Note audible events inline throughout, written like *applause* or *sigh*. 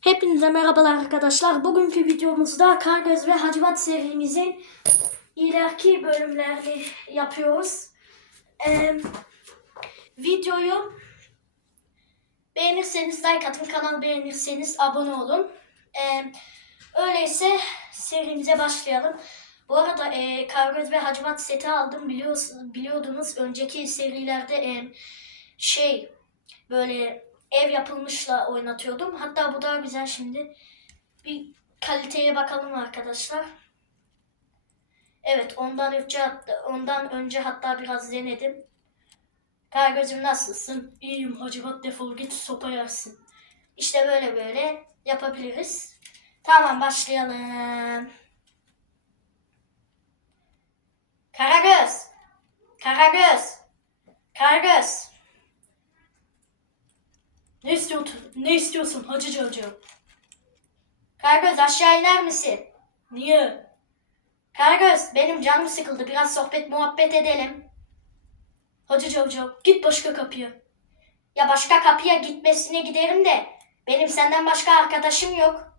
Hepinize merhabalar arkadaşlar. Bugünkü videomuzda Kargöz ve Hacivat serimizin ileriki bölümlerini yapıyoruz. Ee, videoyu beğenirseniz like atın, kanal beğenirseniz abone olun. Ee, öyleyse serimize başlayalım. Bu arada e, Kargöz ve Hacivat seti aldım biliyorsunuz, biliyordunuz. Önceki serilerde e, şey böyle ev yapılmışla oynatıyordum. Hatta bu daha güzel şimdi. Bir kaliteye bakalım arkadaşlar. Evet ondan önce ondan önce hatta biraz denedim. Kargözüm nasılsın? İyiyim Hacivat defol git sopa yersin. İşte böyle böyle yapabiliriz. Tamam başlayalım. Karagöz. Karagöz. Karagöz. Ne istiyorsun? Ne istiyorsun Hacı Cavcav? Karagöz aşağı iner misin? Niye? Karagöz benim canım sıkıldı. Biraz sohbet muhabbet edelim. Hacı Cavcav git başka kapıya. Ya başka kapıya gitmesine giderim de benim senden başka arkadaşım yok.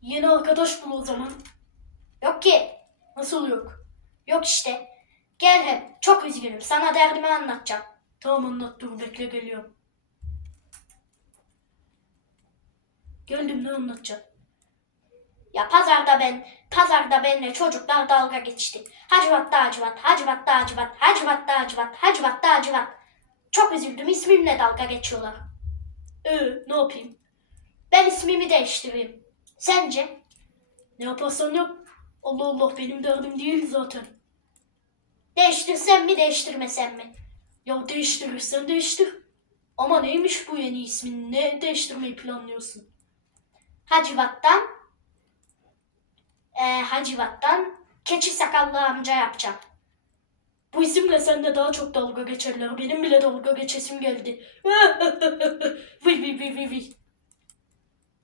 Yeni arkadaş bul o zaman. Yok ki. Nasıl yok? Yok işte. Gel hem. Çok üzgünüm. Sana derdimi anlatacağım. Tamam anlat dur bekle geliyorum. Geldim ne anlatacağım? Ya pazarda ben, pazarda benimle çocuklar dalga geçti. Hacivat da Hacivat, Hacivat da Hacivat, Hacivat da Hacivat, Hacivat da Hacivat. Çok üzüldüm ismimle dalga geçiyorlar. Ee, ne yapayım? Ben ismimi değiştireyim. Sence? Ne yaparsan yap. Allah Allah benim derdim değil zaten. Değiştirsem mi değiştirmesem mi? Ya değiştirirsen değiştir. Ama neymiş bu yeni ismin? Ne değiştirmeyi planlıyorsun? Hacivat'tan e, Hacivat'tan keçi sakallı amca yapacağım. Bu isimle sende daha çok dalga geçerler. Benim bile dalga geçesim geldi. *laughs* vıy vıy vıy vıy vıy.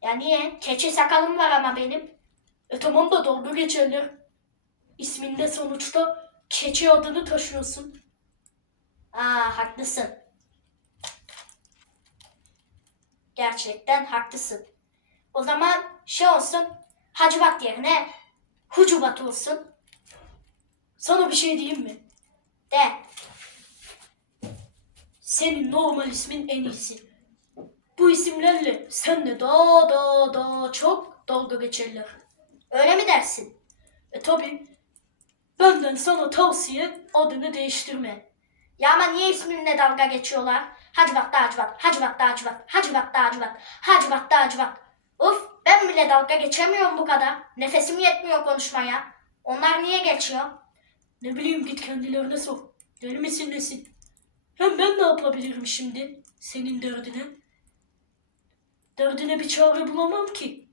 Ya niye? Keçi sakalım var ama benim. E tamam da dalga geçerler. İsminde sonuçta keçi adını taşıyorsun. Aa haklısın. Gerçekten haklısın. O zaman şey olsun. Hacivat yerine Hucubat olsun. Sana bir şey diyeyim mi? De. Senin normal ismin en iyisi. Bu isimlerle senle daha daha daha çok dalga geçerler. Öyle mi dersin? E tabi. Benden sana tavsiye adını değiştirme. Ya ama niye isminle dalga geçiyorlar? Hacivat da Hacivat, Hacivat da Hacivat, Hacivat da Hacivat, Hacivat da Hacivat. Uf ben bile dalga geçemiyorum bu kadar. Nefesim yetmiyor konuşmaya. Onlar niye geçiyor? Ne bileyim git kendilerine sor. Deli misin nesin? Hem ben ne yapabilirim şimdi senin derdine? Derdine bir çare bulamam ki.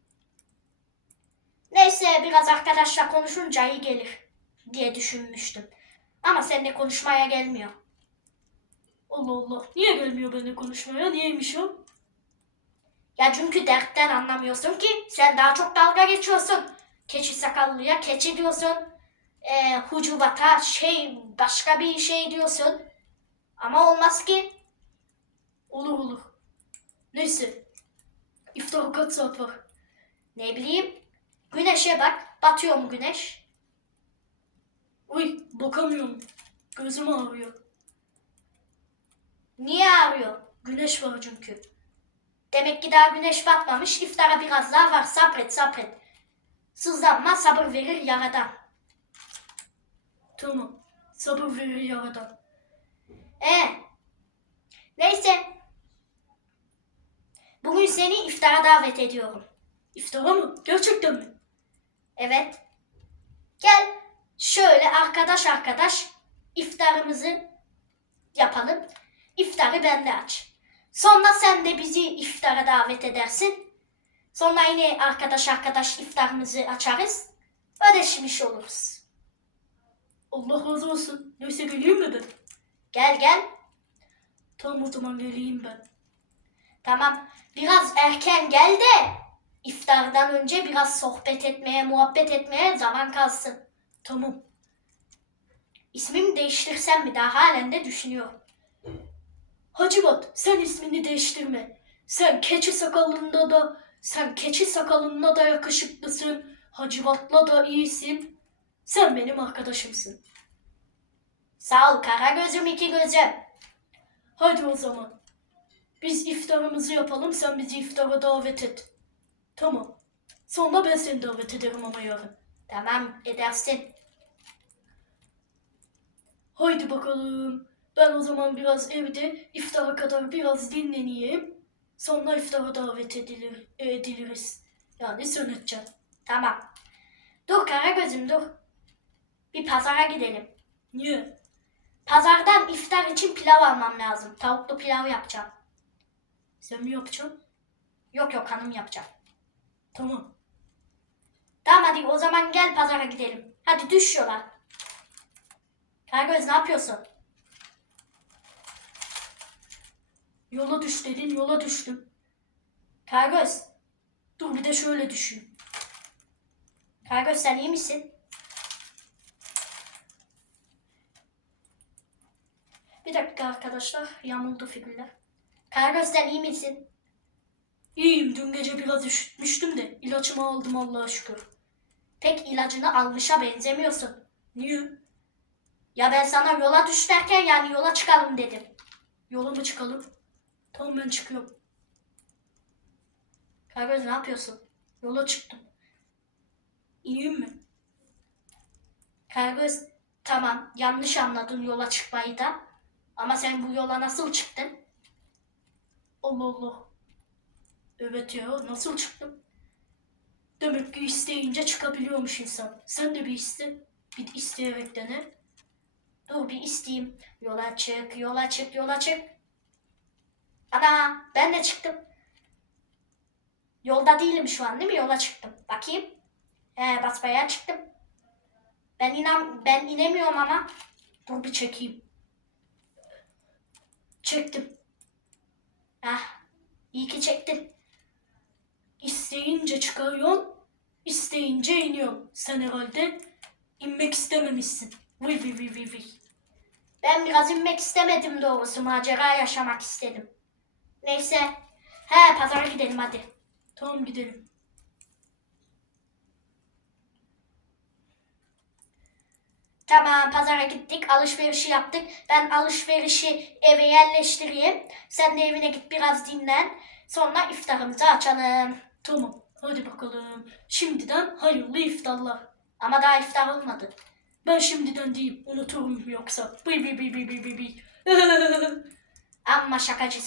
Neyse biraz arkadaşla konuşunca iyi gelir diye düşünmüştüm. Ama seninle konuşmaya gelmiyor. Allah Allah. Niye gelmiyor benimle konuşmaya? Niyeymiş o? Ya çünkü dertten anlamıyorsun ki. Sen daha çok dalga geçiyorsun. Keçi sakallıya keçi diyorsun. E, hucubata şey başka bir şey diyorsun. Ama olmaz ki. Olur olur. Neyse. İftara kaç saat var? Ne bileyim. Güneşe bak. Batıyor mu güneş? Uy bakamıyorum. Gözüm ağrıyor. Niye ağrıyor? Güneş var çünkü. Demek ki daha güneş batmamış. İftara biraz daha var. Sabret sabret. Sızlanma sabır verir yaradan. Tamam. Sabır verir yaradan. E. Neyse. Bugün seni iftara davet ediyorum. İftara mı? Gerçekten mi? Evet. Gel şöyle arkadaş arkadaş iftarımızı yapalım. İftarı bende aç. Sonra sen de bizi iftara davet edersin. Sonra yine arkadaş arkadaş iftarımızı açarız. Ödeşmiş oluruz. Allah razı olsun. Neyse geleyim mi ben? Gel gel. Tamam o zaman geleyim ben. Tamam. Biraz erken gel de iftardan önce biraz sohbet etmeye, muhabbet etmeye zaman kalsın. Tamam. İsmimi değiştirsem mi daha halen de düşünüyorum. Hacivat sen ismini değiştirme. Sen keçi sakallında da Sen keçi sakalınla da yakışıklısın. Hacivatla da iyisin. Sen benim arkadaşımsın. Sağ ol kara gözüm iki gözüm. Hadi o zaman. Biz iftarımızı yapalım sen bizi iftara davet et. Tamam. Sonra ben seni davet ederim ama yarın. Tamam edersin. Haydi bakalım. Ben o zaman biraz evde iftara kadar biraz dinleneyim. Sonra iftara davet edilir, ediliriz. Yani edeceksin. Tamam. Dur Karagöz'üm dur. Bir pazara gidelim. Niye? Pazardan iftar için pilav almam lazım. Tavuklu pilav yapacağım. Sen mi yapacaksın? Yok yok hanım yapacak. Tamam. Tamam hadi o zaman gel pazara gidelim. Hadi düş yola. Karagöz ne yapıyorsun? Yola düş dedin, yola düştüm. Karagöz, dur bir de şöyle düşün. Karagöz sen iyi misin? Bir dakika arkadaşlar, yamuldu figürler. Karagöz sen iyi misin? İyiyim, dün gece biraz üşütmüştüm de ilaçımı aldım Allah'a şükür. Pek ilacını almışa benzemiyorsun. Niye? Ya ben sana yola düş derken yani yola çıkalım dedim. Yola mı çıkalım? Tamam ben çıkıyorum. Karagöz ne yapıyorsun? Yola çıktım. İyiyim mi? Karagöz tamam yanlış anladın yola çıkmayı da. Ama sen bu yola nasıl çıktın? Allah Allah. Evet ya nasıl çıktım? Demek ki isteyince çıkabiliyormuş insan. Sen de bir iste. Bir isteyerek dene. Dur bir isteyeyim. Yola çık, yola çık, yola çık. Ana ben de çıktım. Yolda değilim şu an değil mi? Yola çıktım. Bakayım. He basbayağı çıktım. Ben inan ben inemiyorum ama. Dur bir çekeyim. Çektim. Ah iyi ki çektin. İsteyince çıkarıyorsun, isteyince iniyorsun. Sen herhalde inmek istememişsin. Vıy vıy vıy vıy. Ben biraz inmek istemedim doğrusu. Macera yaşamak istedim. Neyse. He pazara gidelim hadi. Tamam gidelim. Tamam pazara gittik alışverişi yaptık. Ben alışverişi eve yerleştireyim. Sen de evine git biraz dinlen. Sonra iftarımızı açalım. Tamam hadi bakalım. Şimdiden hayırlı iftarlar. Ama daha iftar olmadı. Ben şimdiden diyeyim unuturum yoksa. Bıy bıy bıy bıy bıy bıy bıy. Amma şakacısın.